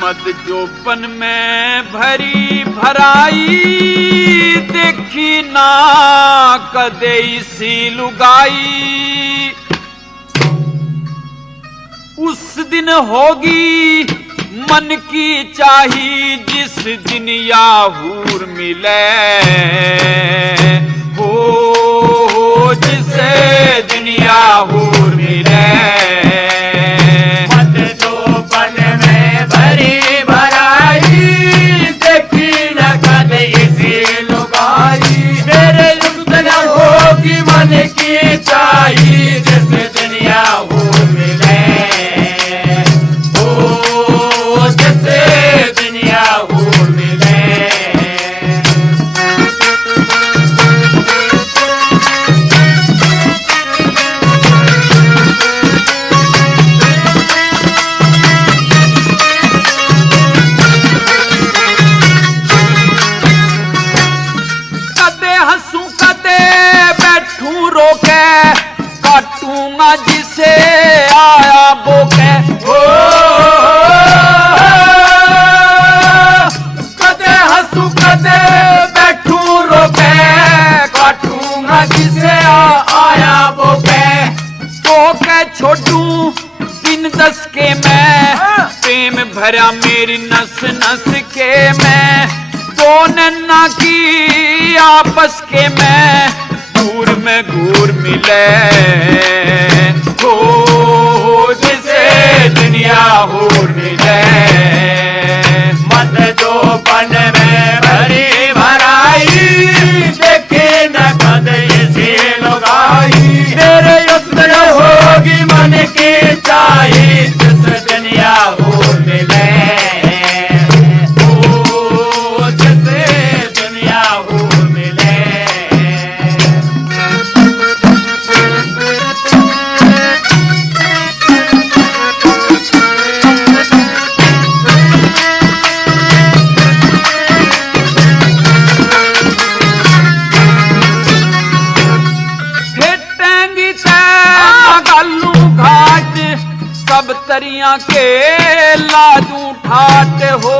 मद जोबन में भरी भराई, देखी ना कदे सी लुगाई। उस दिन होगी मन की चाही, जिस दिन याहूर मिले हो, जिसे दिन याहूर मिले। मद जोबन में भरी भराई, देखी न कदे सी लुगाई। मेरे उस दिन होगी मन की चाही, जिस दिन याहूर मिले। काटूंगा जिसे आया बोके हो, कदे हंसू कदे बैठू रोके। काटूंगा जिसे आया बोके। तो के छोड़ू दिन 10 के मैं, प्रेम भरा मेरी नस नस के मैं। दो नन्ना की आपस के मैं, दूर में घूर मिले हो, जिसे दुनिया हूर मिले। मद जोबन में भरी भराई, देखे न कदे सी लुगाई। मेरे उस दिन होगी मन की चाही, जिस दिन याहूर मिले। सब तरिया के लाजू ठाट हो,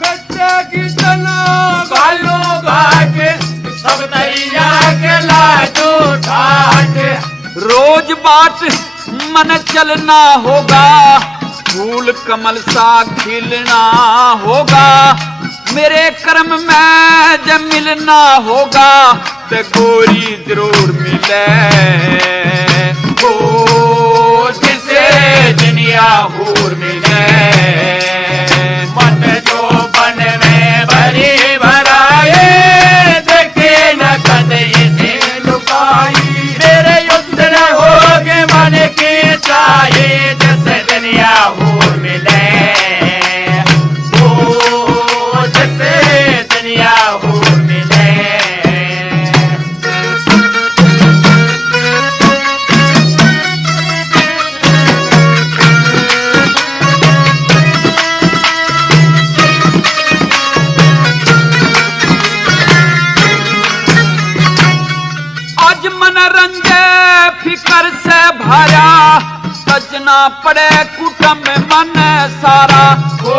बच्चे की तना गालू घाट। सब तरिया के लाजू ठाट। रोज बाट मन चलना होगा, फूल कमल सा खिलना होगा। मेरे कर्म में जब मिलना होगा, तो गोरी जरूर मिले हो, जिसे दिन याहूर मिले। मद जोबन में भरी भराई, देखे न कदे सी लुगाई। मेरे उस दिन होगे मन की चाही, जिस दिन याहूर मिले। फिकर से भरा, सजना पड़े कुटुंब मन सारा हो।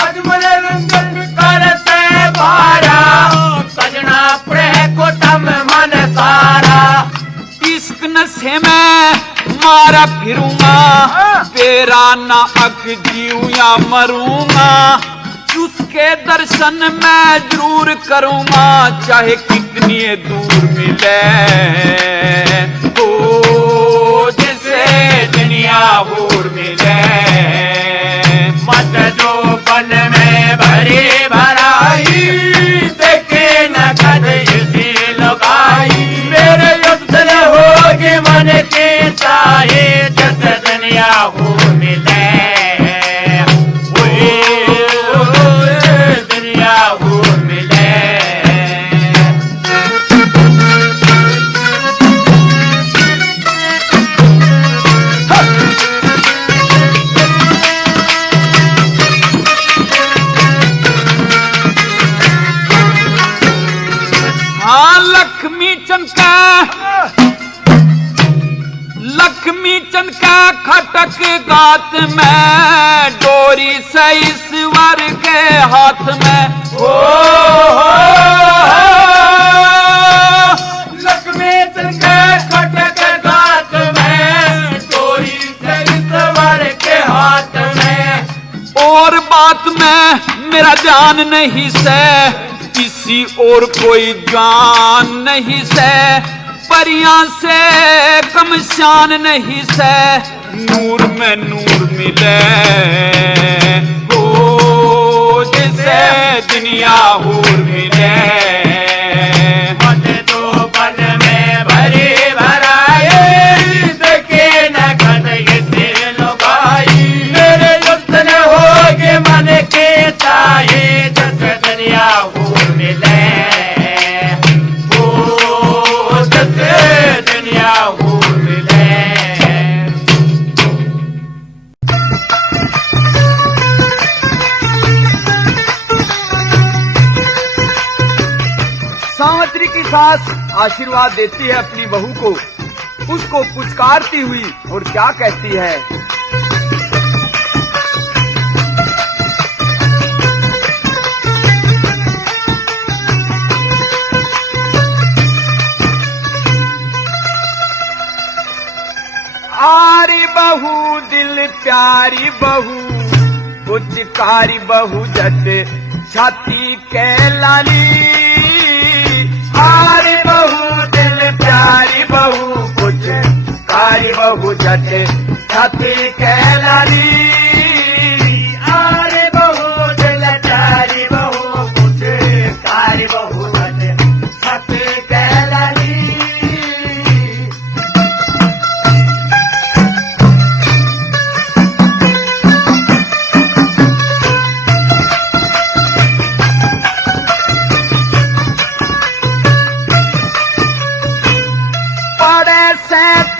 अजमले रंगन फिकर से भरा, सजना पड़े कुटुंब मन सारा। इश्क नशे में मारा फिरूंगा, तेरा ना अक जीव या मरूंगा। उसके दर्शन मैं जरूर करूंगा, चाहे कितनी दूर मिले हो, जिसे दुनिया हूर मिले। मद जोबन में भरी भराई, देखे न कदे सी लुगाई। मेरे उस दिन होगी मन की चाही, जिस दिन याहूर मिले। लक्ष्मी चंद का खटक गात में, डोरी से ईश्वर के हाथ में। हो लक्ष्मी चंद का खटक गात में, डोरी से ईश्वर के हाथ में। और बात में मेरा जान नहीं से, किसी और कोई जान नहीं से, परियां से कम शान नहीं से, नूर में नूर मिले हो जैसे दुनिया हूर मिले। मन तो बन में भरी भराए, देखे न कद इसे लुगाई। मेरे युद्ध होगे मन के चाहे, जैसे दुनिया हूर मिले हो जैसे दुनिया हूर मिले। सावित्री की सास आशीर्वाद देती है अपनी बहू को, उसको पुचकारती हुई और क्या कहती है। आरी बहू दिल प्यारी बहू, पुचकारी बहू जट छाती के लाली। आरी बहू दिल प्यारी बहू, पुचकारी बहू जट छाती के लाली। आरे बहू दिल प्यारी बहू, पुचकारी बहू जट छाती के लाली।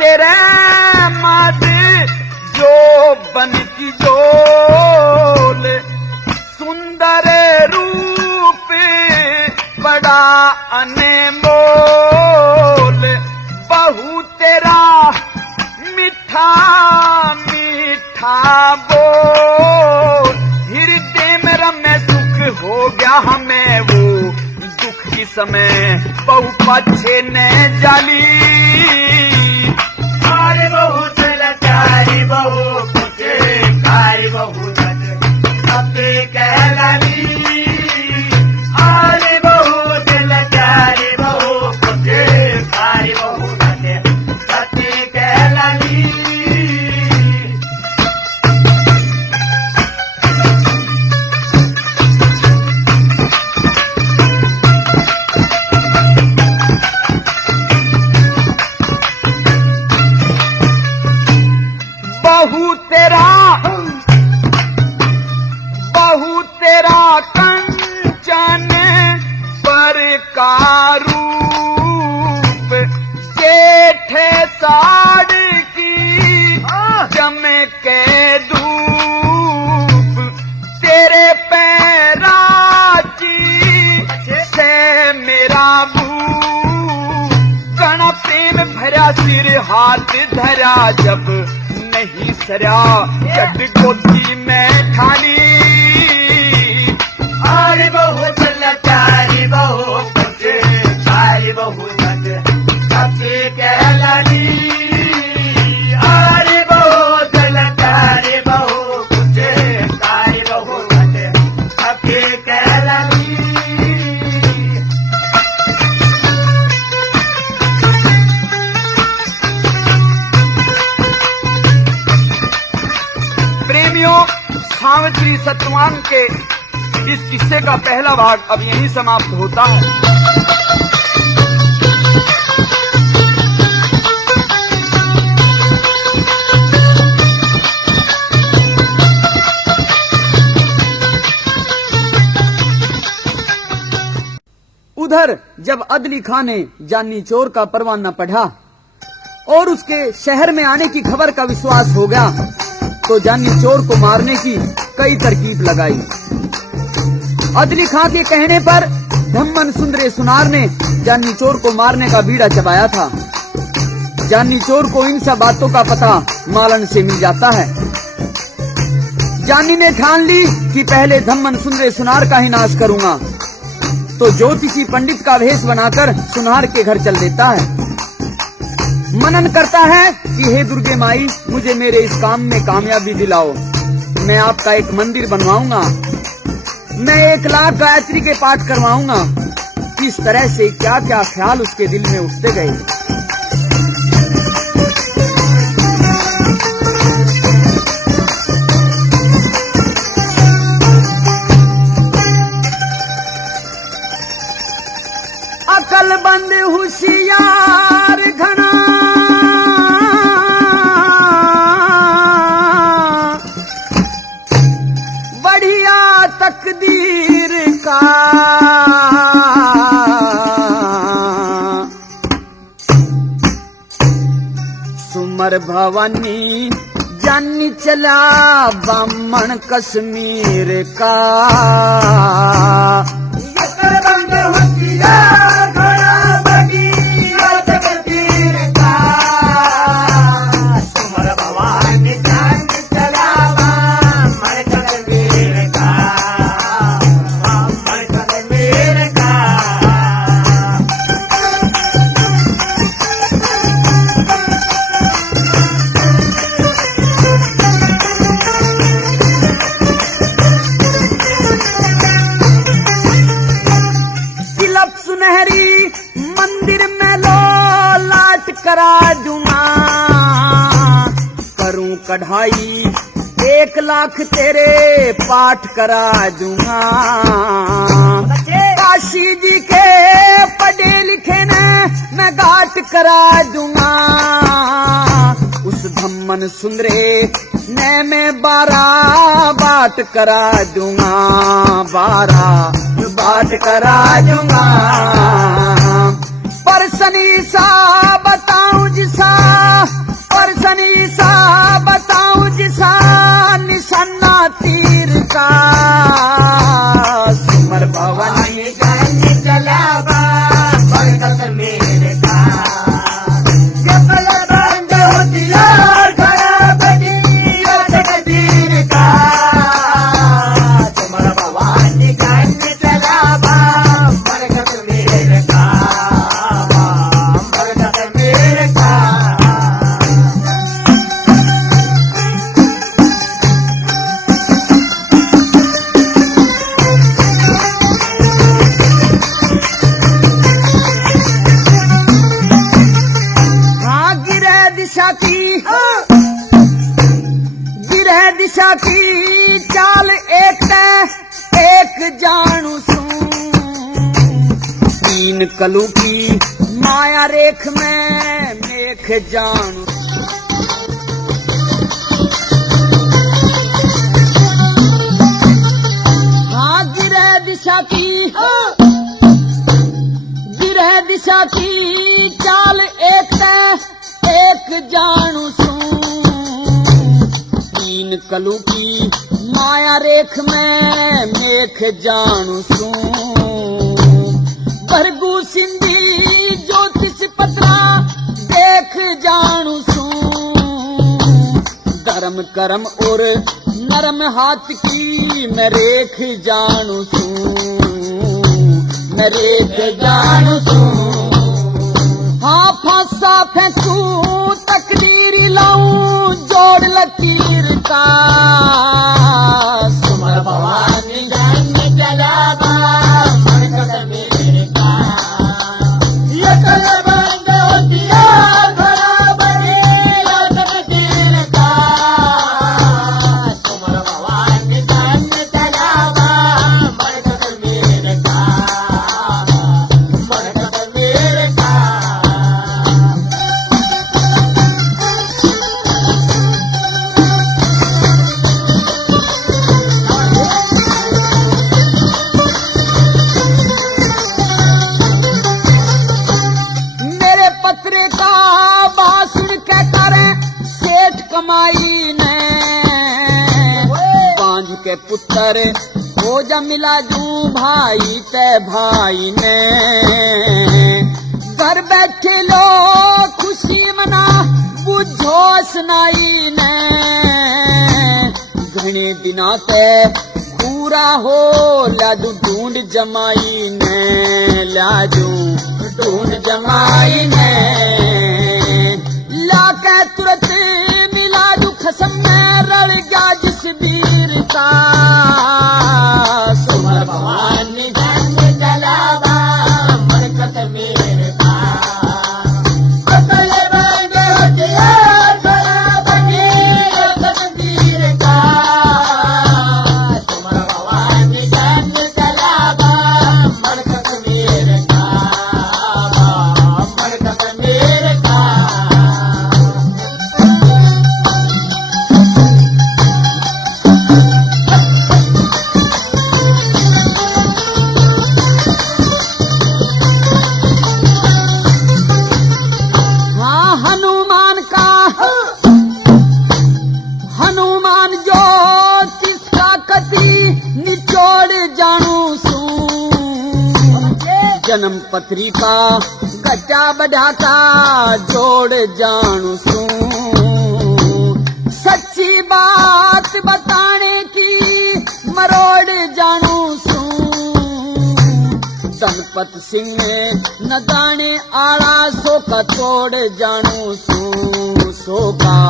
तेरे मद जो बन की जोल, सुंदर रूप बड़ा अनमोल। बहू तेरा मीठा मीठा बोल, हृदय में रमे सुख हो गया हमें वो, दुख की समय बहू पछे ने जाली। आरे बहू दिल प्यारी बहू, पुचकारी बहू जट छाती के लाली। आरे बहू दिल प्यारी बहू, पुचकारी बहू जट छाती के लाली। बहू तेरा कंचन पर का रूप, जेठ साड़ की जम के धूप। तेरे पैराची से मेरा भूप, गण प्रेम भरा सिर हाथ धरा, जब नहीं सरया जट गोदी में ठानी। आरे बहू दिल प्यारी बहू, पुचकारी बहू जट छाती के लाली। आरे बहू दिल प्यारी बहू, पुचकारी बहू जट छाती के लाली। प्रेमियों, सावित्री सत्यवान के इस किस्से का पहला भाग अब यहीं समाप्त होता है। उधर जब अदली खां ने जानी चोर का परवाना पढ़ा और उसके शहर में आने की खबर का विश्वास हो गया, तो जानी चोर को मारने की कई तरकीब लगाई। अदली खां के कहने पर धम्मन सुंदरे सुनार ने जानी चोर को मारने का बीड़ा चबाया था। जानी चोर को इन सब बातों का पता मालन से मिल जाता है। जानी ने ठान ली कि पहले धम्मन सुंदरे सुनार का ही नाश करूंगा, तो ज्योतिषी पंडित का भेष बनाकर सुनार के घर चल देता है। मनन करता है कि हे दुर्गे माई, मुझे मेरे इस काम में कामयाबी दिलाओ। मैं आपका एक मंदिर बनवाऊंगा, मैं 1 लाख गायत्री के पाठ करवाऊंगा। इस तरह से क्या क्या ख्याल उसके दिल में उठते गए। अकलमंद होशियार घना बढ़िया तकदीर का सुमर भवानी जानी चला बामण कश्मीर का। मंदिर में लो लाट करा दूंगा, करूं कढ़ाई 1 लाख तेरे पाठ करा दूंगा। काशी जी के पढ़े लिखे ने मैं घाट करा दूंगा। उस धम्मन सुंदरे ने मैं 12 बाट करा दूंगा, 12 बाट करा दूंगा। परसनी सा बताऊं जिसा, परसनी सा बताऊं जिसा निशाना तीर का। सुमर भवानी जानी चलावा बरकत मेरे का। जबल बंद होतिया घड़ा बदिया तकदीर का। सुमर भवानी जानी चलावा बरकत मेरे का। गिरह दिशा की चाल एक जानू सूं। 3 कलू की माया रेख में मेख जानू। हाँ गिरह दिशा की चाल एक जानू सूं। 3 कलू की माया रेख में मेख जानू सूं। भरगू सिंधी ज्योतिष पत्रा देख जानू सूं। धर्म कर्म और नरम हाथ की मैं रेख जानू सूं, मैं रेख जानू सूं। हाँ फांसा फेंकूं तकदीर लाऊं जोड़ लकीर का। सुमर भवानी जानी चलावा बरकत मेरे का। ये कल बंद होतिया घड़ा बदिया तकदीर का। सुमर भवानी जानी चलावा बरकत मेरे का, बरकत मेरे का। कमाई ने बांझ के पुत्र हो जा मिला जू भाई ते भाई ने। घर बैठे लो खुशी मना बिना ते पूरा हो लादू ढूंढ जमाई ने लाजू ढूंढ जमाई ने लाके तुरंत मिला दू खसम में रल गया जिस वीर का सुमर भवानी जंग जलावा मरकत मेरे का अकल बंद होतियार भला बनी तकदीर का सुमर भवानी जंग जलावा मरकत मेरे का मरकत मेरे का हाँ हनुमान जो किसका कति निचोड़ जानू सू जन्म पत्री का गड्ढा बढ़ाता जोड़ जानू सू सच्ची बात बताने की मरोड़ जानू सू दनपत सिंह न दाने आला सो का तोड़ जानू सो का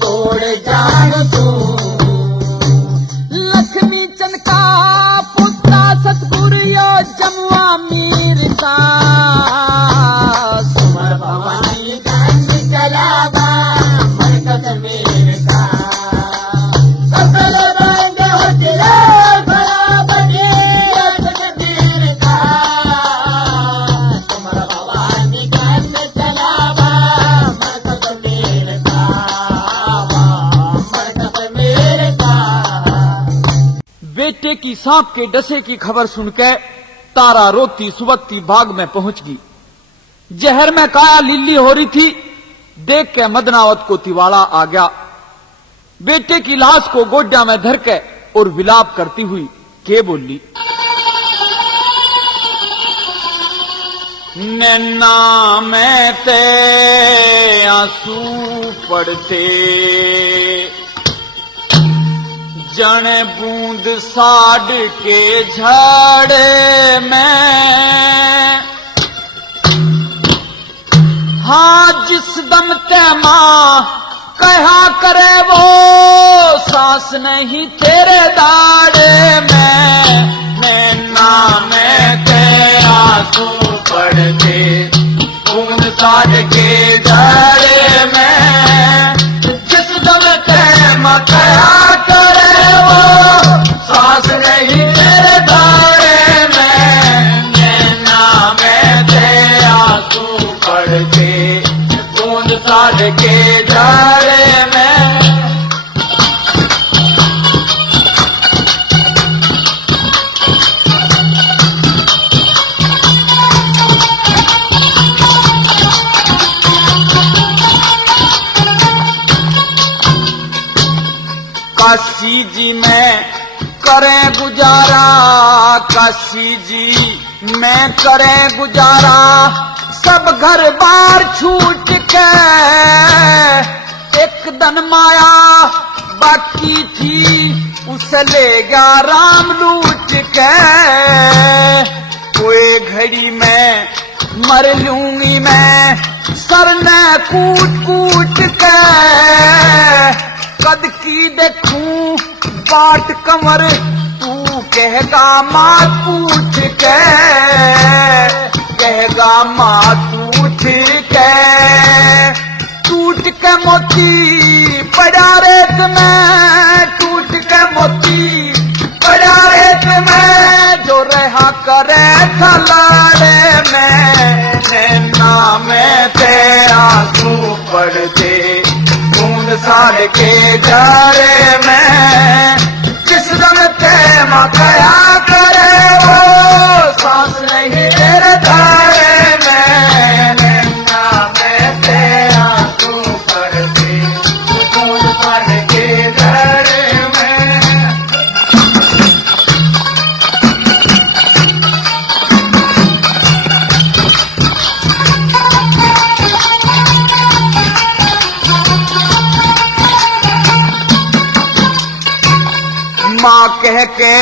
तोड़ जानू सू लक्ष्मी चंद का पुत्रा सतगुरु यो जमुआ मीर का सुमर भवानी गंज जलावा मरकत मेरे का सकल बंद होतिले भला बनी तकदीर का सुमर भवानी गंज जलावा मरकत मेरे का मरकत मेरे का। बेटे की सांप के डसे की खबर सुनकर तारा रोती सुबकती बाग में पहुंच गई। जहर में काया लिल्ली हो रही थी, देख के मदनावत को तिवाड़ा आ गया। बेटे की लाश को गोड्या में धर के और विलाप करती हुई के बोली, नैना में ते आंसू पड़ते जन बूंद साड़ के झाड़े में हाँ जिस दम ते मां कहा करे वो सांस नहीं तेरे दाड़े में नैना में ते आंसू पड़ते बूंद साड़ के झाड़े में जिस दम ते मां कहा करे वो सांस नहीं तेरे दाड़े में नैना में ते आंसू पड़ते बूंद साड़ के झाड़े में। काशी जी में करें गुजारा, काशी जी में करें गुजारा, सब घर बार छूट के एक दन माया बाकी थी उसे ले गया राम लूट के। कोई घड़ी में मर लूंगी मैं सर ने कूट कूट के, कद की देखूं बाट कमर तू कहेगा माँ पूछ के, कहेगा माँ पूछ के। टूट के मोती पड़ा रेत में, टूट के मोती पड़ा रेत में, जो रहा करे थलाड़े में नैना में ते आंसू पड़ते बूंद साड़ के झाड़े में जिस रंग ते मां कया करे वो सांस नहीं तेरे धारे में नैना में ते आंसू पड़ते बूंद साड़ के झाड़े में। कह के,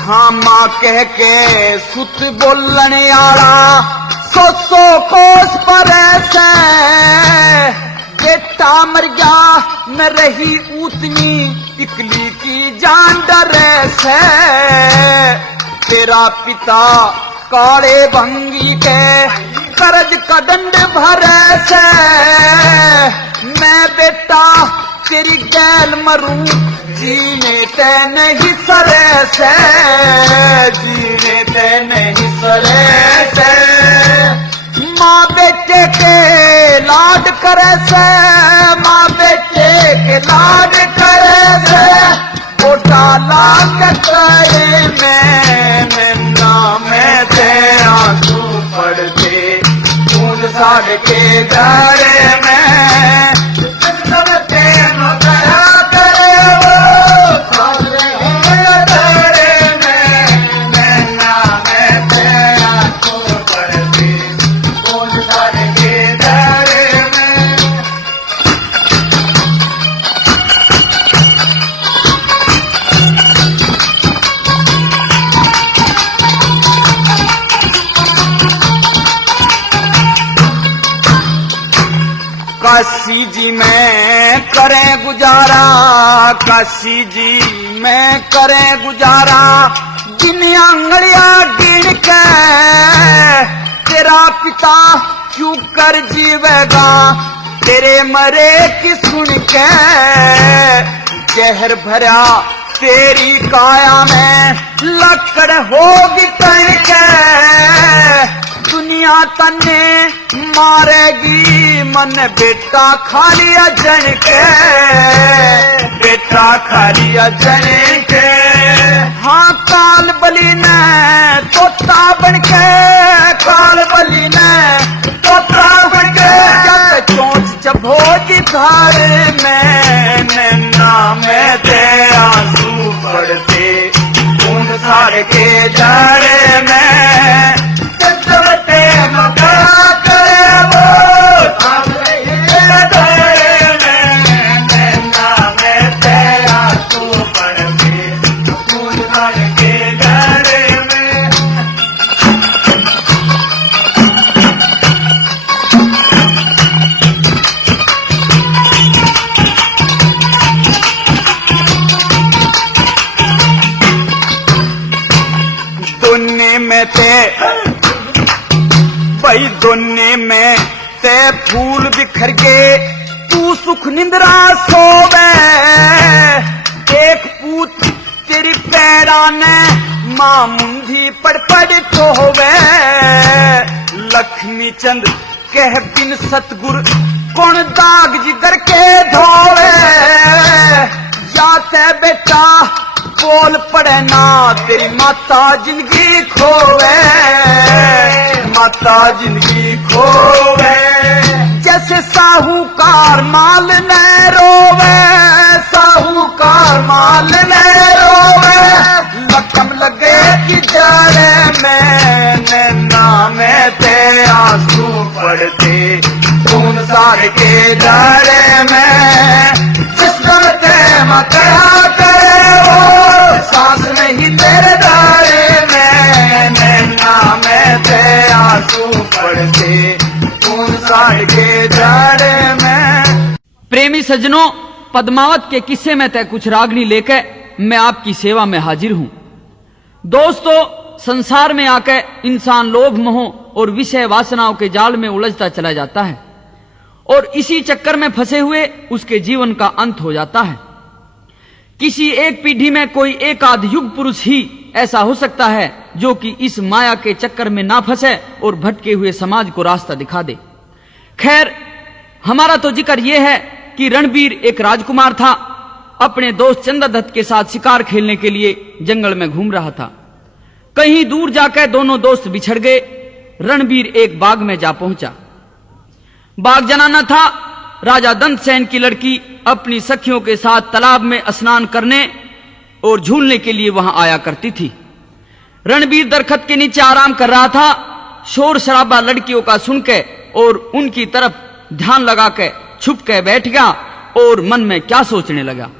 हाँ मां कह के सुत बोलने आला 100 कोस पर ऐसे बेटा मर गया मैं रही उतनी इकली की जान डरे से। तेरा पिता काले भंगी के कर्ज का दंड भरे से। मैं बेटा तेरी गैल मरूं जीने ते नहीं सरे से, जीने ते नहीं सरे से। माँ बेटे के लाड करे से, माँ बेटे के लाड करे से। गोटा लाग करे में नाम ते आंसू पड़ते खून साड़ के घर में। काशी जी में करें गुजारा, काशी जी में करें गुजारा। जिन आंगड़िया गिन के तेरा पिता क्यों कर जीवेगा, तेरे मरे की सुन के। जहर भरा तेरी काया में लकड़ होगी तन के। दुनिया तन्ने मारेगी मन बेटा खाली अजन के, बेटा खाली अजन के। हाँ काल बली ने तोता बन के, काल बली ने तोता बन के। जब चोंच चबोगी धार में नाम ते आंसू पड़ते खून साड़ के जड़ में। दुनिया में ते भाई दुनिया में ते फूल बिखर के तू सुख निंद्रा सोवे। एक पूत तेरी पैरा ने मां मुंधी पड़ पड़ टोवे। लक्ष्मी चंद कह बिन सतगुर कौन दाग जिगर के धोवे। जाते बेटा बोल पड़े ना तेरी माता जिंदगी खोवे, माता जिंदगी खोवे। जैसे साहूकार माल न रोवे, साहूकार माल न रोवे। लकम लगे कि जड़ में नाम ते आंसू पड़ते खून साड़ के जड़ में। जिसम ते मकड़ा करे वो सांस नहीं तेरे दारे में नाम ते आंसू पड़ते खून साड़ के जड़ में। प्रेमी सज्जनों, पद्मावत के किस्से में तय कुछ रागनी लेकर मैं आपकी सेवा में हाजिर हूं। दोस्तों, संसार में आकर इंसान लोभ मोह और विषय वासनाओं के जाल में उलझता चला जाता है और इसी चक्कर में फंसे हुए उसके जीवन का अंत हो जाता है। किसी एक पीढ़ी में कोई एक आध युग पुरुष ही ऐसा हो सकता है जो कि इस माया के चक्कर में ना फंसे और भटके हुए समाज को रास्ता दिखा दे। खैर, हमारा तो जिक्र यह है कि रणबीर एक राजकुमार था। अपने दोस्त चंद्रदत्त के साथ शिकार खेलने के लिए जंगल में घूम रहा था। कहीं दूर जाकर दोनों दोस्त बिछड़ गए। रणबीर एक बाग में जा पहुंचा। बाग जनाना था। राजा दंतसेन की लड़की अपनी सखियों के साथ तालाब में स्नान करने और झूलने के लिए वहां आया करती थी। रणबीर दरखत के नीचे आराम कर रहा था। शोर शराबा लड़कियों का सुनकर और उनकी तरफ ध्यान लगाकर छुप के बैठ गया और मन में क्या सोचने लगा।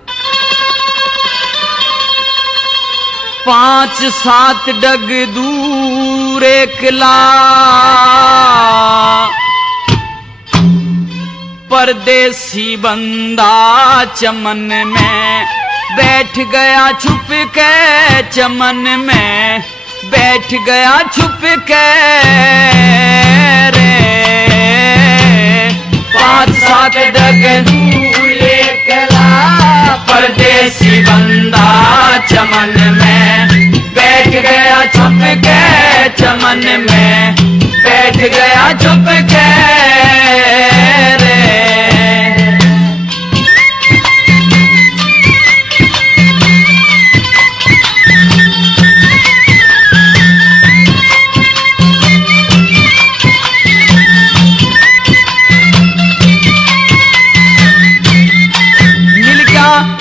5-7 डग दूर एकला परदेसी बंदा चमन में बैठ गया छुप के, चमन में बैठ गया छुप के रे। 5-7 डग दूर एकला परदेसी बंदा चमन में बैठ गया छुप के, चमन में बैठ गया छुप के रे।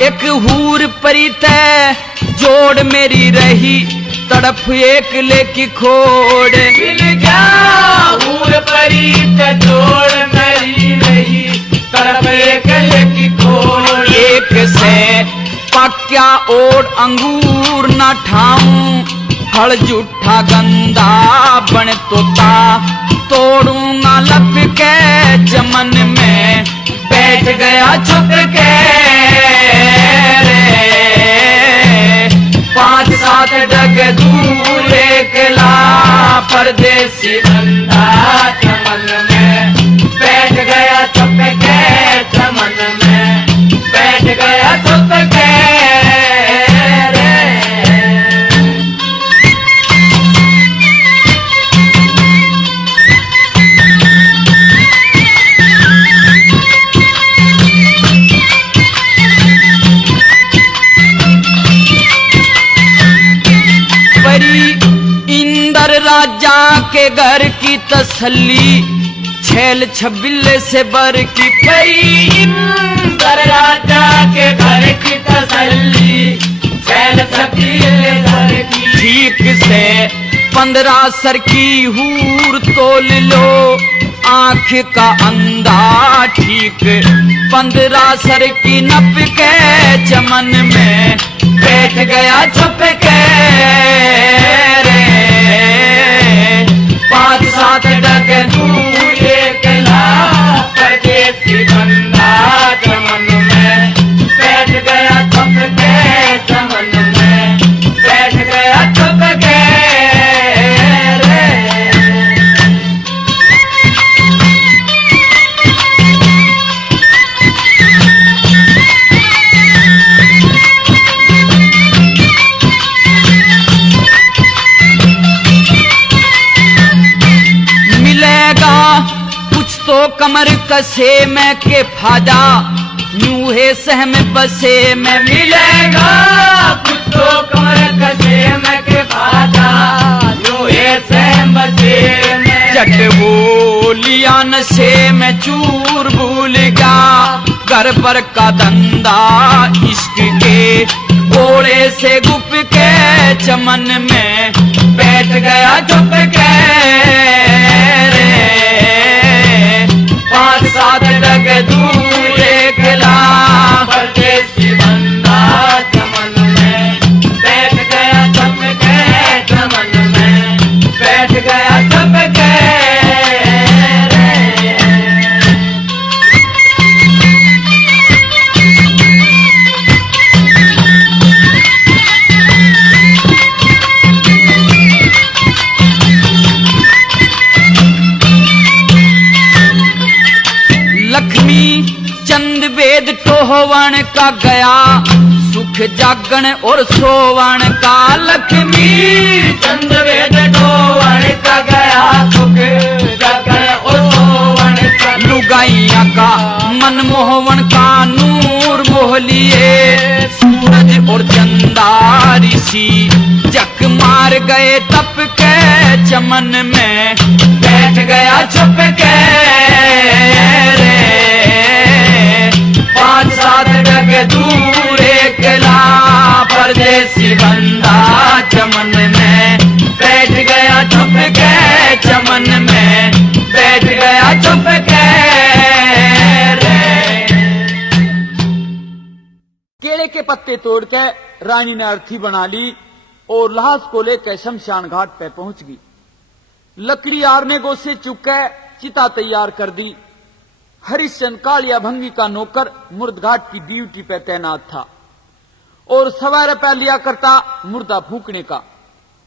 एक हूर परी तै जोड़ मेरी रही तड़प एक लेकी खोड़। मिल गया हूर परी तै जोड़ मेरी रही तड़प एक लेकी खोड़। एक से पक्या ओढ़ अंगूर न ठाऊं फल जूठा गंदा बन तोता तोड़ूंगा लप के, चमन में बैठ गया छुप के रे। 5-7 डग दूर एकला परदेसी बंदा चमन में बैठ गया छुप के, चमन में बैठ गया छुप के रे। राजा के घर की तसल्ली छैल छबिल्ले से बर की पई। इंदर राजा के घर की तसल्ली छैल छबिल्ले घर की। ठीक से 15 सर की हूर तोल लो आंख का अंधा ठीक 15 सर की नप के, चमन में बैठ गया छुप के रे। 5-7 डग दूर एकला परदेसी बंदा चमन में बैठ गया छुप के, चमन में बैठ गया छुप के रे। तो कमर कसे में के फादा यूं है सहम बसे में मिलेगा कुछ तो कमर कसे में के फादा यूं है सहम बसे में। जट बोलिया नशे में चूर भूल गया घर पर का धंधा इश्क के घोड़े से गुप के, चमन में बैठ गया चुप के रे। 5-7 डग दूर एकला परदेसी बंदा चमन में बैठ गया छुप के, चमन में बैठ गया छुप के रे। लक्ष्मी चंद वेद टोहवन का गया सुख जागण और सोवन का। लक्ष्मी चंद वेद टोहवन का गया सुख जागण और सोवन का। लुगाइया का मन मोहवन का नूर मोह लिए सूरज और चंदा ऋषि जक मार गए तप के, चमन में बैठ गया छुप के रे। 5-7 डग दूर एकला परदेसी बंदा चमन में बैठ गया छुप के, चमन में बैठ गया छुप के रे। केले के पत्ते तोड़ के रानी ने अर्थी बना ली और लाश को लेकर शमशान घाट पे पहुंच गई। लकड़ी आरने को से चुके चिता तैयार कर दी। हरिश्चंद्र कालिया भंगी का नौकर मुर्दघाट की ड्यूटी पे तैनात था और सवार पे लिया करता मुर्दा फूकने का।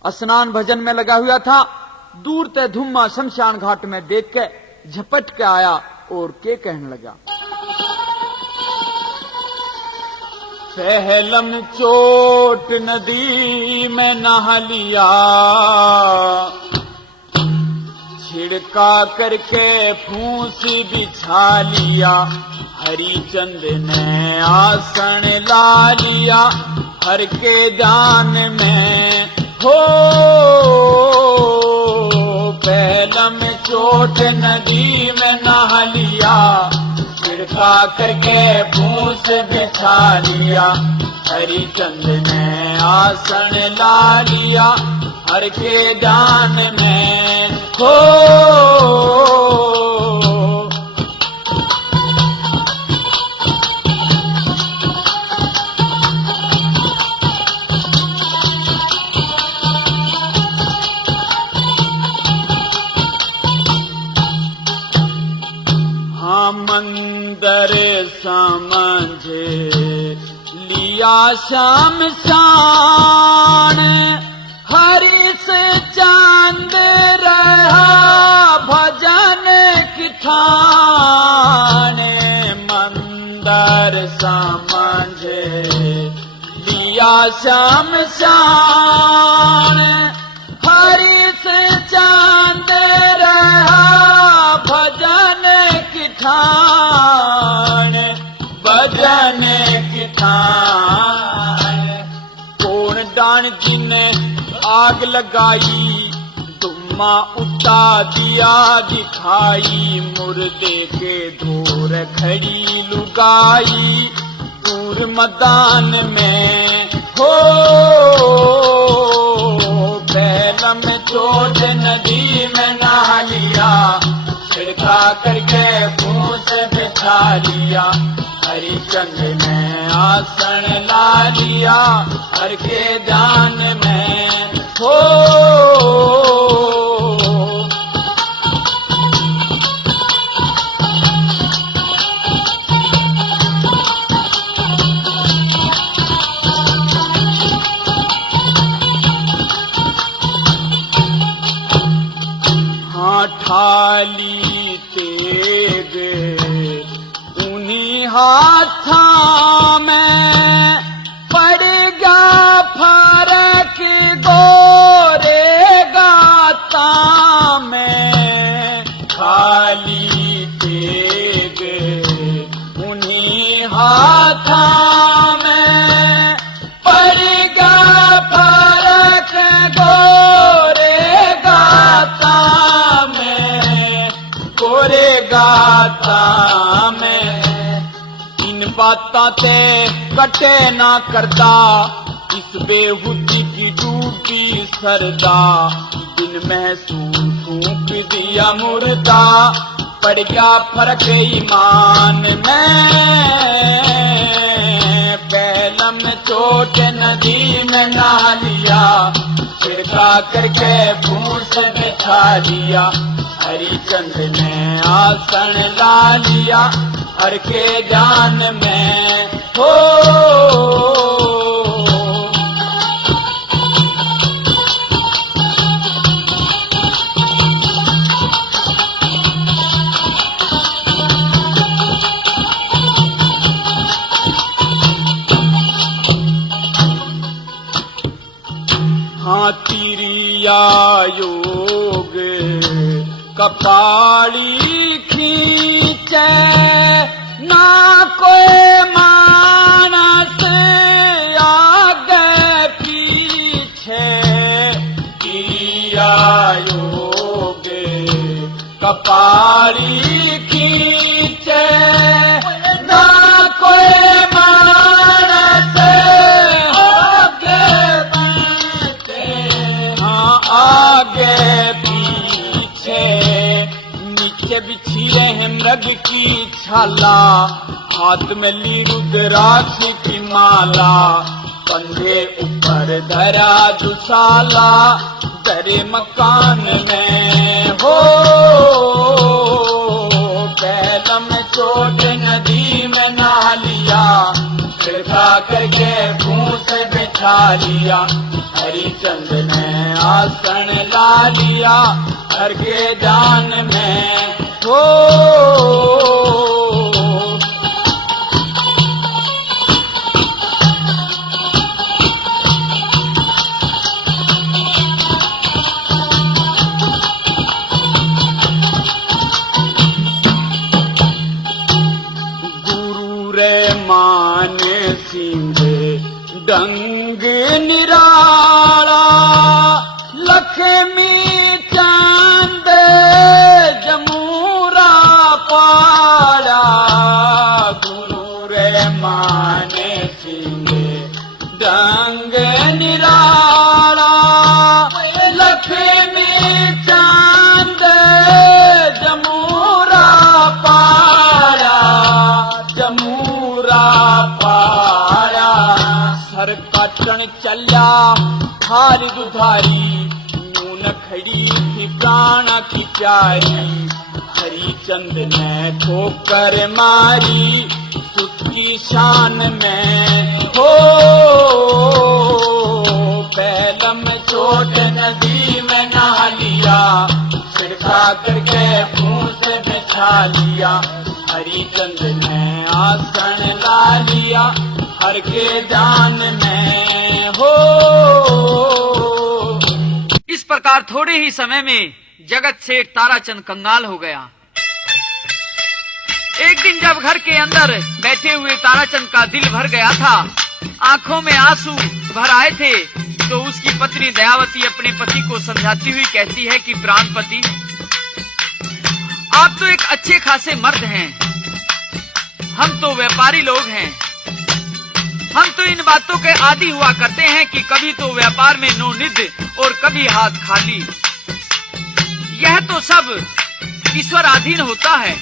स्नान भजन में लगा हुआ था। दूर ते धुम्मा शमशान घाट में देख के झपट के आया और के कहने लगा, पहलम चोट नदी में नहा लिया, छिड़का करके फूंसी बिछा लिया, हरिचंद ने आसन ला लिया, हर के ध्यान में हो। पहलम चोट नदी में नहा लिया, छिड़का करके फूंस बिछा लिया, हरिचंद ने आसन ला लिया, हर के ध्यान में हो। मंदर समझे लिया शमशान, हरि से चांद रहा भजन की ठान। मंदर समझे लिया शमशान, हरि से चांद रहा भजन की ठान, भजन की ठान। कौन डान जी ने आग लगाई, धुम्मा उठा दिया दिखाई, मुर्दे के धोर खड़ी लुगाई, दूर मैदान में हो। पहलम चोट नदी में नहा लिया, छिड़का करके फूंस बिछा लिया, हरिचंद ने आसन ला लिया, हर के ध्यान में हो। हाँ ठाली तेग उन्हीं हाथा में पड़ गया फरक गोरे गाता में। खाली तेग उन्हीं हाथा में पड़ गया फरक गोरे गाता में, गोरे गाता में। इन बातां ते कटे ना करदा, इस बेहुदी की डूबी सरदा, दिन महसूस फूंक दिया मुर्दा, पड़ गया फर्क ईमान में। पहलम चोट नदी में नहा लिया, छिड़का करके फूंस बिछा लिया, हरिचंद ने आसन ला लिया, हर के ध्यान में हो। हाँ तिरिया योग कपाड़ी खींचे, ना कोई मानस आगे पीछे। तिरिया योग कपाड़ी खींचे, ना कोई मानस आगे पीछे। हाँ आगे पीछे, नीचे बिछी है मृग की छाला, हाथ में ली रुद्राक्ष की माला, बंधे ऊपर धरा दुशाला दरे मकान में हो बैल में चोट नदी में नहा लिया कृपा करके भूत बिठा लिया हरिचंद ने आसन ला लिया हर के दान में हो माने सींगे डंग निराला लक्ष्मी चांद जमूरा पाला गुरु रे माने सींगे डंग निराला लक्ष्मी चांद जमूरा पाला जमूरा पाया सर काटन चल्या हारी दुधारी नून खड़ी थी प्राण की प्यारी हरिचंद ने ठोकर मारी सुखी शान में हो बैल में चोट नदी में नहा लिया छिड़का करके भूत बिछा लिया हरिचंद ने आसन ला लिया हर के दान में हो। इस प्रकार थोड़े ही समय में जगत सेठ ताराचंद कंगाल हो गया। एक दिन जब घर के अंदर बैठे हुए ताराचंद का दिल भर गया था, आंखों में आंसू भर आए थे, तो उसकी पत्नी दयावती अपने पति को समझाती हुई कहती है कि प्राणपति, आप तो एक अच्छे खासे मर्द हैं, हम तो व्यापारी लोग हैं। हम तो इन बातों के आदी हुआ करते हैं कि कभी तो व्यापार में नोनिध और कभी हाथ खाली। यह तो सब ईश्वर अधीन होता है।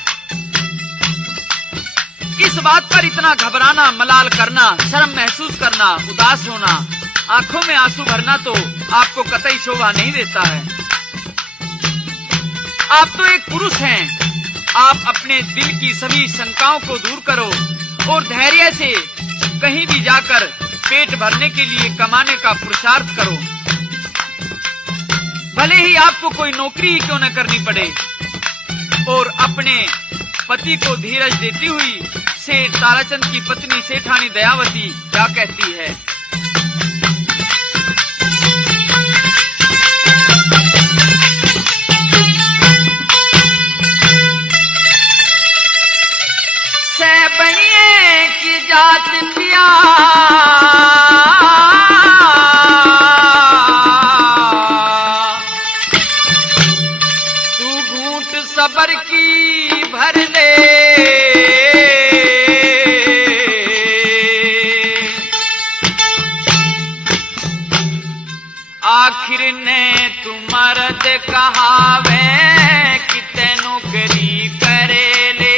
इस बात पर इतना घबराना, मलाल करना, शर्म महसूस करना, उदास होना, आंखों में आंसू भरना तो आपको कतई शोभा नहीं देता है। आप तो एक पुरुष हैं। आप अपने दिल की सभी शंकाओं को दूर करो और धैर्य से कहीं भी जाकर पेट भरने के लिए कमाने का पुरुषार्थ करो। भले ही आपको कोई नौकरी ही क्यों न करनी पड़े। और अपने पति को धीरज देती हुई सेठ ताराचंद की पत्नी सेठानी दयावती क्या कहती है? बनिए की जात पिया तू घूंट सबर की भर ले आखिर ने तू मर्द कहावे कि तेनू करी करे ले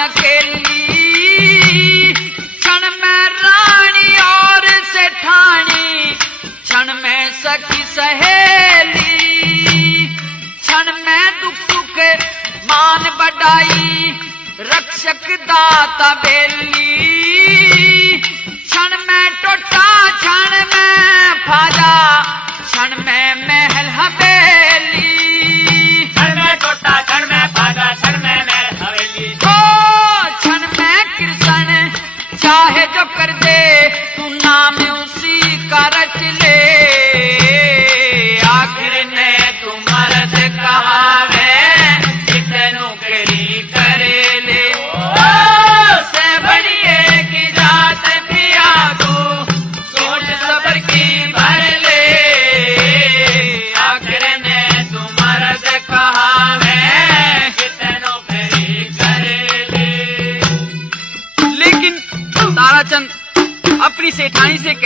अकेली क्षण में रानी और सेठानी क्षण में सखी सहेली क्षण में दुख सुख मान बढ़ाई रक्षक दाता बेली क्षण में टोटा क्षण में फाजा क्षण में महल हवेली क्षण में टोटा क्षण में फाजा क्षण में महल हवेली क्षण में कृष्ण चाहे जो कर दे तू नाम उसी का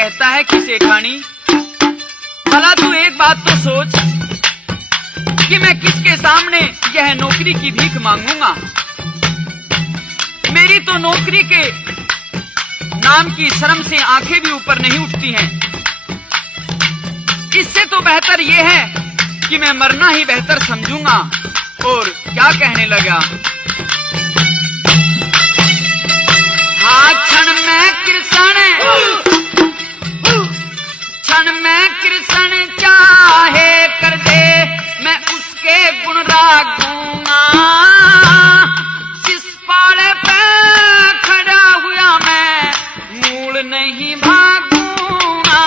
कहता है कि सेठानी, भला तू एक बात तो सोच कि मैं किसके सामने यह नौकरी की भीख मांगूंगा। मेरी तो नौकरी के नाम की शर्म से आंखें भी ऊपर नहीं उठती हैं। इससे तो बेहतर यह है कि मैं मरना ही बेहतर समझूंगा। और क्या कहने लगा, हाँ क्षण में कृष्ण चाहे कर दे, मैं उसके गुण रागूंगा। जिस पाड़े पे खड़ा हुआ मैं मूल नहीं भागूंगा।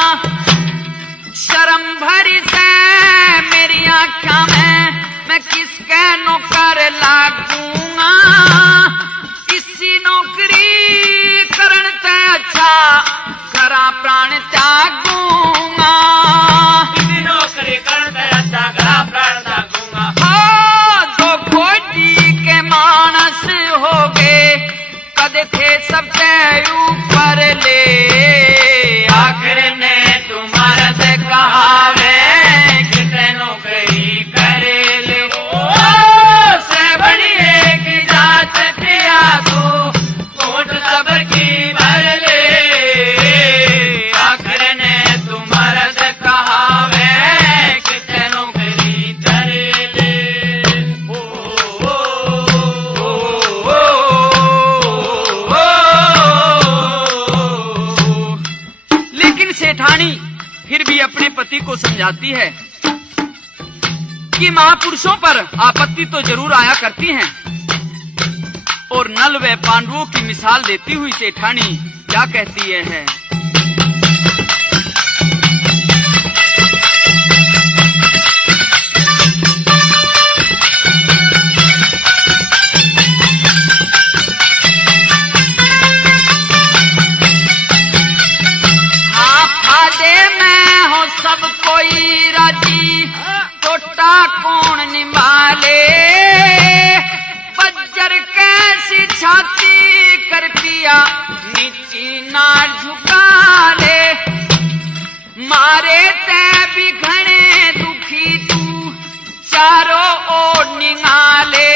शर्म भरी से मेरी आँखों में मैं किसके नौकर लागूंगा। इसी नौकरी करण ते अच्छा खरा प्राण त्यागूंगा। इसी नौकरी करण ते अच्छा खरा प्राण त्यागूंगा। हाँ जो कोटि के मानस हो गए, कद थे सबसे ऊपर ले। आखिर ने तुम्हारा से कहा वे किसे नौकरी करे ले। से बड़ी एक जात पिया तू कोट सबर की भर ले। आखिर ने तुम्हारा से कहा वे किसे नौकरी करे ले। लेकिन सेठानी फिर भी अपने पति को समझाती है कि महापुरुषों पर आपत्ति तो जरूर आया करती हैं। और नल व पांडवों की मिसाल देती हुई सेठानी क्या कहती है, सब कोई राजी टोटा कौन निभाले। बज्जर कैसी छाती कर पिया नीची ना झुका ले। मारे ते भी घने दुखी तू चारों ओर निगाले।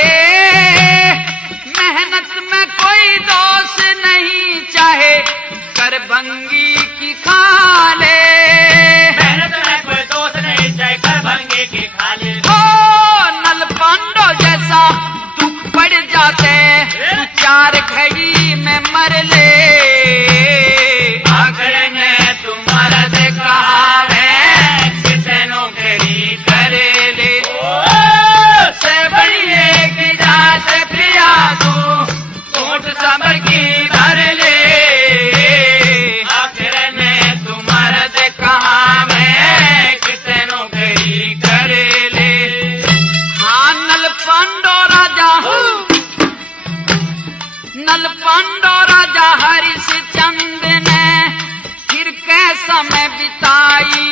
मेहनत में कोई दोष नहीं चाहे कर भंगी की खा ले। नल पांडव जैसा दुख पड़ जाते तू चार घड़ी में मर ले। आखिर ने तुम्हारा से कहा है किसे नौकरी करे ले। से बड़ी एक जात प्रिया तू कोट सबर की भर ले। आखिर ने तुम्हारा से कहा मैं किसे नौकरी करे ले। नल पांडव राजा हरिश्चंद्र ने फिर के समय बिताई।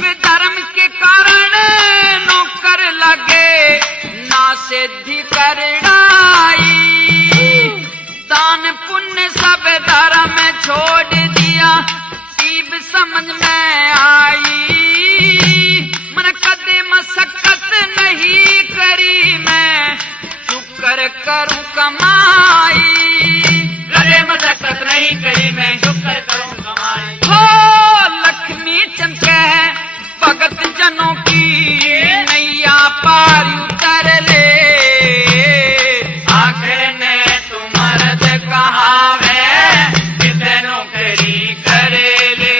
वे धर्म के कारण नौकर लगे ना सिद्धि करड़ाई। दान पुण्य सब धर्म छोड़ दिया तीब समझ में आई। मन कदे मशक्कत नहीं करी मैं शुक्र करूं कमाई। कदे मशक्कत नहीं करी मैं शुक्र करूं कमाई। हो लक्ष्मी चमके भगत जनों की नैया पार उतर ले। आखिर ने तुम्हारा से कहा वे किसे नौकरी करे ले।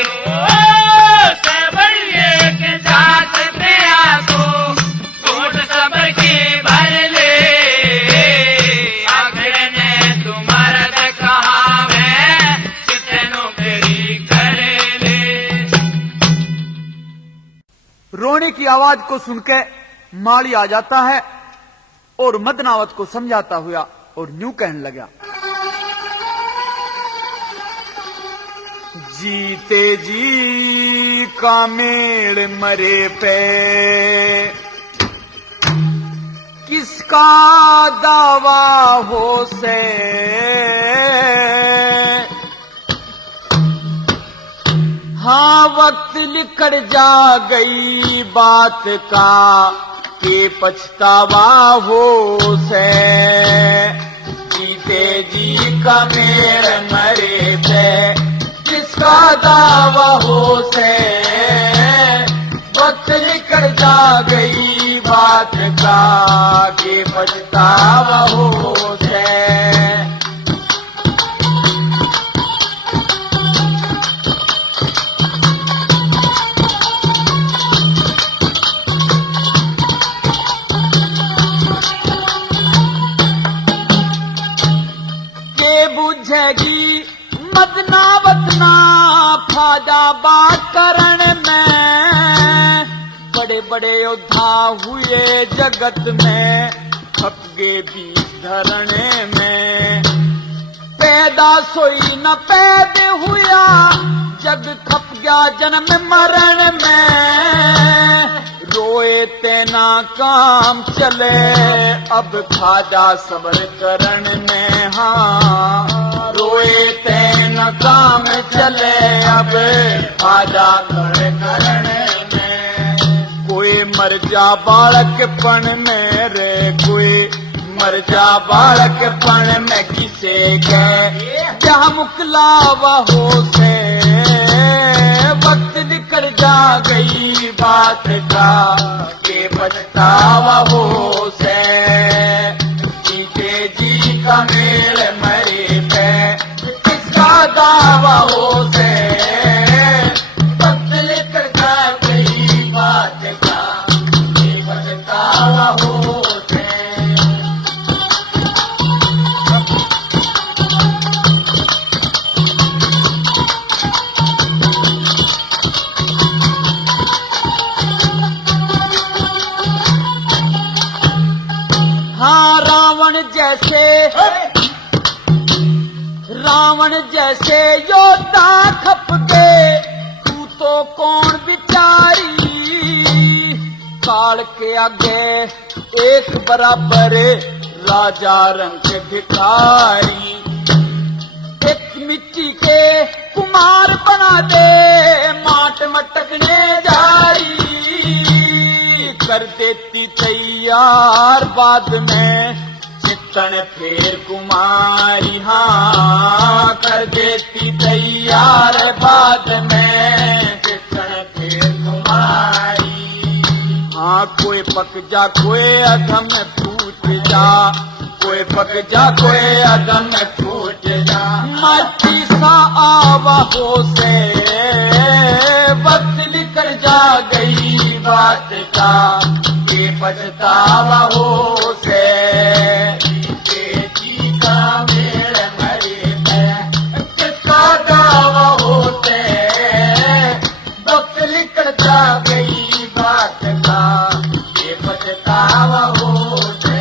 से बड़ी एक जात पे आसो कोट सबर की भर ले। आखिर ने तुम्हारा से कहा वे किसे नौकरी करे ले। रोने की आवाज को सुनकर माली आ जाता है और मदनावत को समझाता हुआ और यूं कहने लगा, जीते जी का मेल मरे पे किसका दावा हो से। हाँ वक्त लिखड़ जा गई बात का के पछतावा हो से जीते जी का मेरे मरे थे किसका दावा हो से वक्त लिखड़ जा गई बात का के पछतावा हो से बुझेगी मदना वतना फायदा बात करण में बड़े बड़े योद्धा हुए जगत में खप गए बीच धरने में पैदा सोई न पैद हुआ जग खप गया जन्म मरण में रोए तेना काम चले अब खाजा सबर करण में हाँ रोए तेना काम चले अब खाजा सबर करण में कोई मर जा बालकपन में रे कोई मर जा बालकपन में किसे के जहाँ मुकलावा हो से वक्त निकल जा गई बात का के पछतावा हो से जीते जी का मेरे मरे पे किसका दावा हो से वक्त निकल जा गई बात का के पछतावा हो से हाँ रावण जैसे योद्धा खप गए तू तो कौन बिचारी काल के आगे एक बराबर राजा रंग भिखारी एक मिट्टी के कुमार बना दे माट मटकने जारी कर देती तैयार बाद में चित्तन फेर कुमारी हाँ कर देती तैयार बाद में चित्तन फेर कुमारी हाँ कोई पक जा कोई अधम फूट जा कोई पक जा कोई अधम फूट जा मट्टी सा आवा हो से वक्त निकल जा गई बात का के पछतावा हो से जी का मेरे मरे पे किसका दावा होते वक्त निकल जा गई बात का के पछतावा होते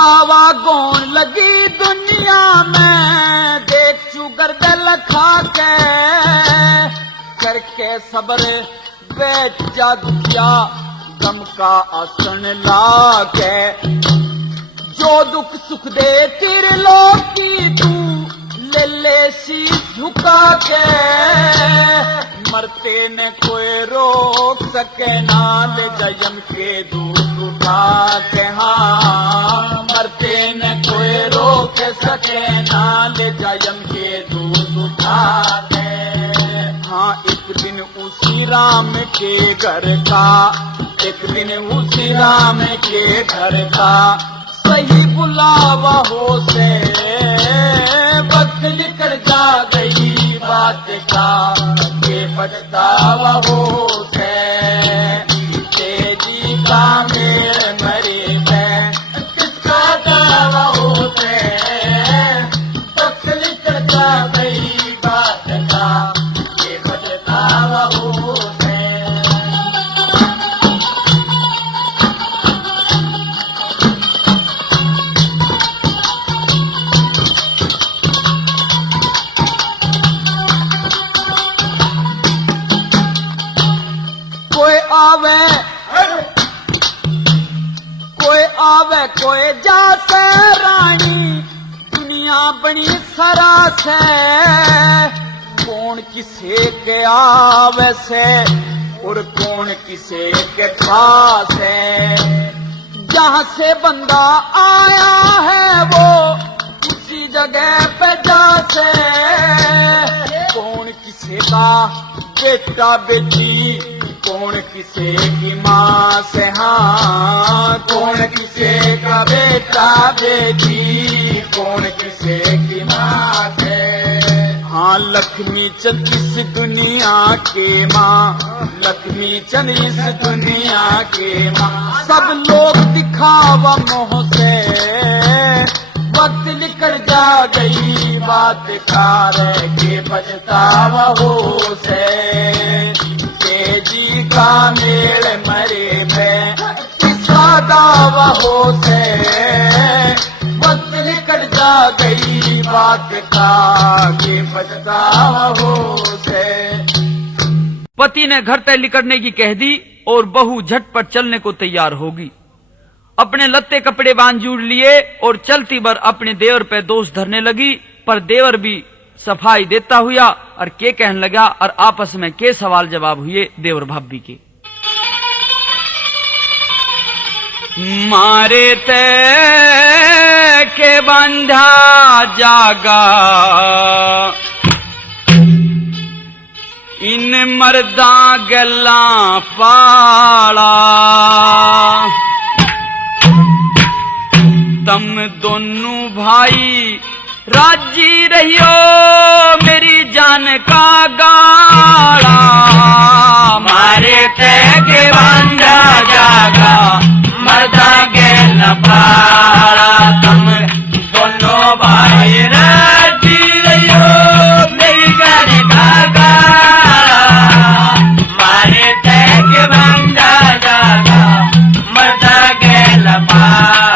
आवागोन लगी दुनिया में देख चुगर दिल खा के करके सबर बैठ जा दुखिया गम का आसन ला के जो दुख सुख दे तेरे लोग की तू ले ले शीश झुका के मरते न कोई रोक सके ना ले जयम के दूध उठा के हाँ मरते न कोई रोक सके ना ले जयम के दूध उठा के हाँ एक दिन उसी राम के घर का एक दिन उसी राम के घर का सही बुलावा हो से वक्त निकल जा गई बात का के पछतावा हो से जी का मेरे मरे पे किसका दावा हो से वक्त निकल जा गई बात का के पछतावा हो से कोई जाते रानी दुनिया बनी सरास है, कौन किसे के आवे से और कौन किसे के खास है। जहां से बंदा आया है वो उसी जगह पे जासे, कौन किसे का बेटा बेटी कौन किसे की माँ से, हाँ कौन किसे का बेटा बेटी कौन किसे की माँ से। हाँ लक्ष्मी चंद इस दुनिया के माँ, लक्ष्मी चंद इस दुनिया के माँ। सब लोग दिखावा मोह से वक्त निकल जा गई, बात कार के बचतावा हो से। जी का मेल मरे में किसा दावा हो से, वक्त निकल जा गई, बात का के बचतावा हो से। पति ने घर तय निकलने की कह दी और बहू झटपट चलने को तैयार होगी। अपने लत्ते कपड़े बांध जोड़ लिए और चलती भर अपने देवर पे दोष धरने लगी, पर देवर भी सफाई देता हुआ और के कहने लगा और आपस में के सवाल जवाब हुए देवर भाभी के। मारे ते के बंधा जागा इन मर्दा गल्ला पाला, तम दोनों भाई राजी रहियो मेरी जान का गाड़ा। मारे के बंदा जागा मर्दा गेल पाड़ा, तुम दोनों भाई राजी रहियो मेरी जान का गाड़ा। मारे के बंदा जागा मर्दा गेल पाड़ा।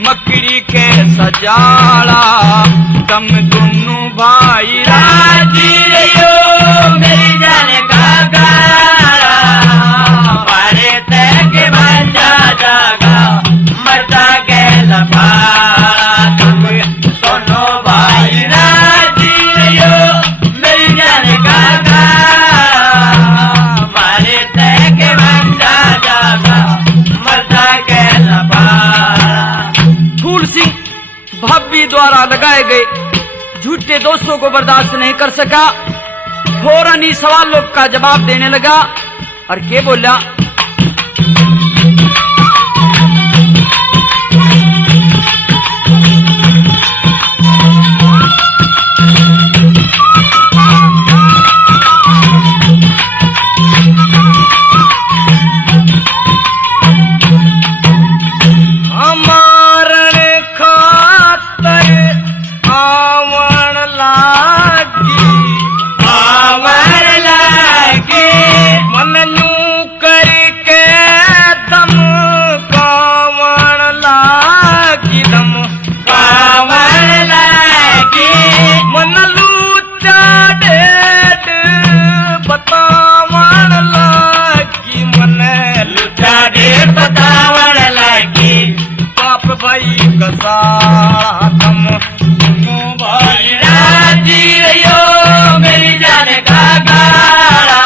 मकड़ी के सजाला तुम दोनों भाई राजी रहियो मेरी जान का गाड़ा। मारे के बंदा जागा मर्दा गेल पाड़ा, तुम दोनों भाई राजी रहियो मेरी जान का गाड़ा। मारे के बंदा जागा मर्दा गेल पाड़ा। फूल सिंह भाभी द्वारा लगाए गए झूठे दोषों को बर्दाश्त नहीं कर सका, फौरन ही सवालों का जवाब देने लगा और के बोला, भाई राजी रहियो मेरी जान का गाड़ा।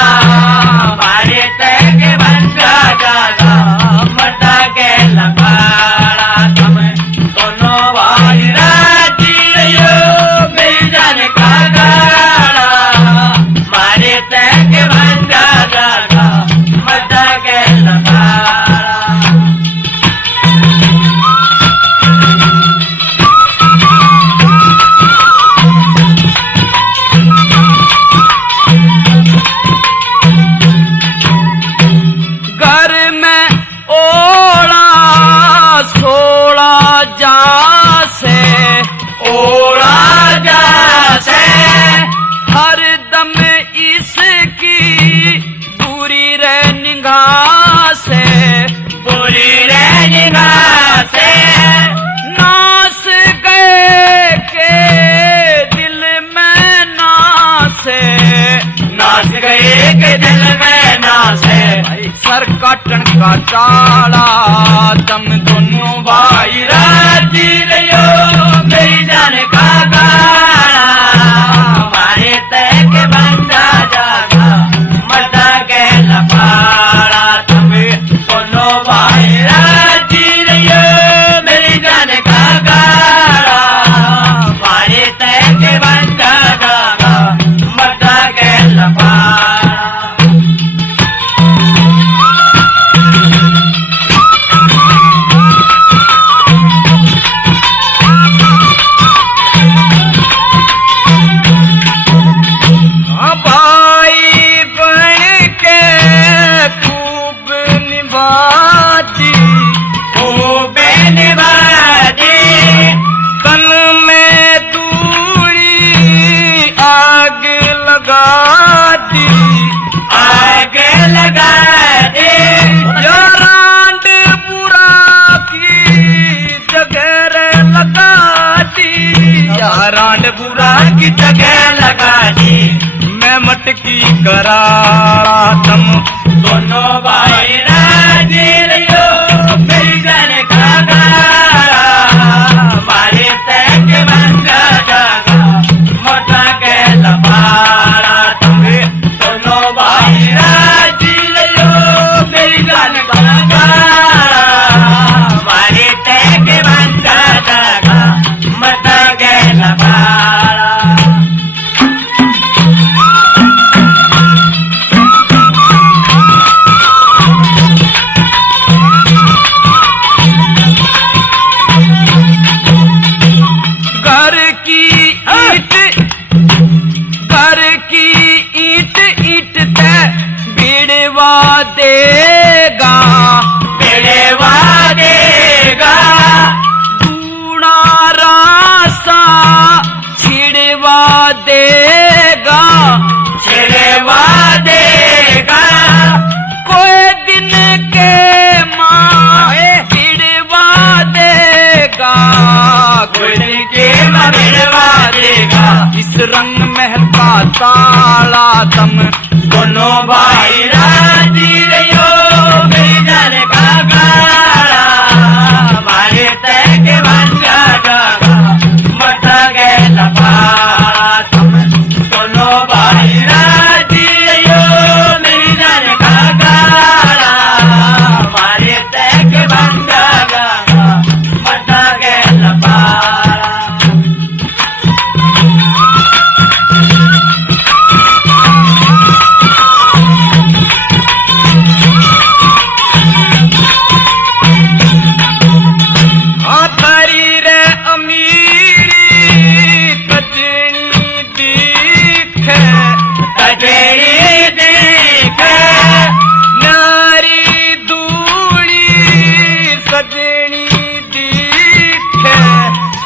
मारे के बंदा जागा मर्दा गेल पाड़ा, तुम दोनों भाई राजी रहियो मेरी जान का गाड़ा। मारे के बंदा जागा मर्दा गेल पाड़ा। सर काटन का टाला तुम दोनों भाई राजी रहो मेरी जान का गाड़ा मारे तय के बंदा जागा मर्दा के लपाड़ा तुम्हें दोनों भाई राजी रहो मेरी जान का गाड़ा मारे तय के बंदा जागा मर्दा के लपाड़ा रांडपुरा की जगह लगा दी मैं मटकी करा तुम दोनों भाई राजी रहो मेरी जान का गाड़ा मारे तय के बंदा जागा मोटा के लपाड़ा तुम्हें दोनों भाई राजी रहो मेरी जान का गाड़ा मारे तय के बंदा जागा मोटा के लपाड़ा देगा बेड़वा देगा दूना रासा छिड़वा देगा छिड़वा देगा कोई दिन के माँ छिड़वा देगा कोई दिन के माँ छिड़वा देगा इस रंग महल का ताला तुम दोनों भाई राजी रहो मेरी जान का गाड़ा मारे तय के बंदा जागा मटा गए लपाड़ा तुम दोनों भाई राजी रहो मेरी जान का गाड़ा मारे तय के बंदा जागा मटा गए लपाड़ा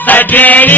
सजनी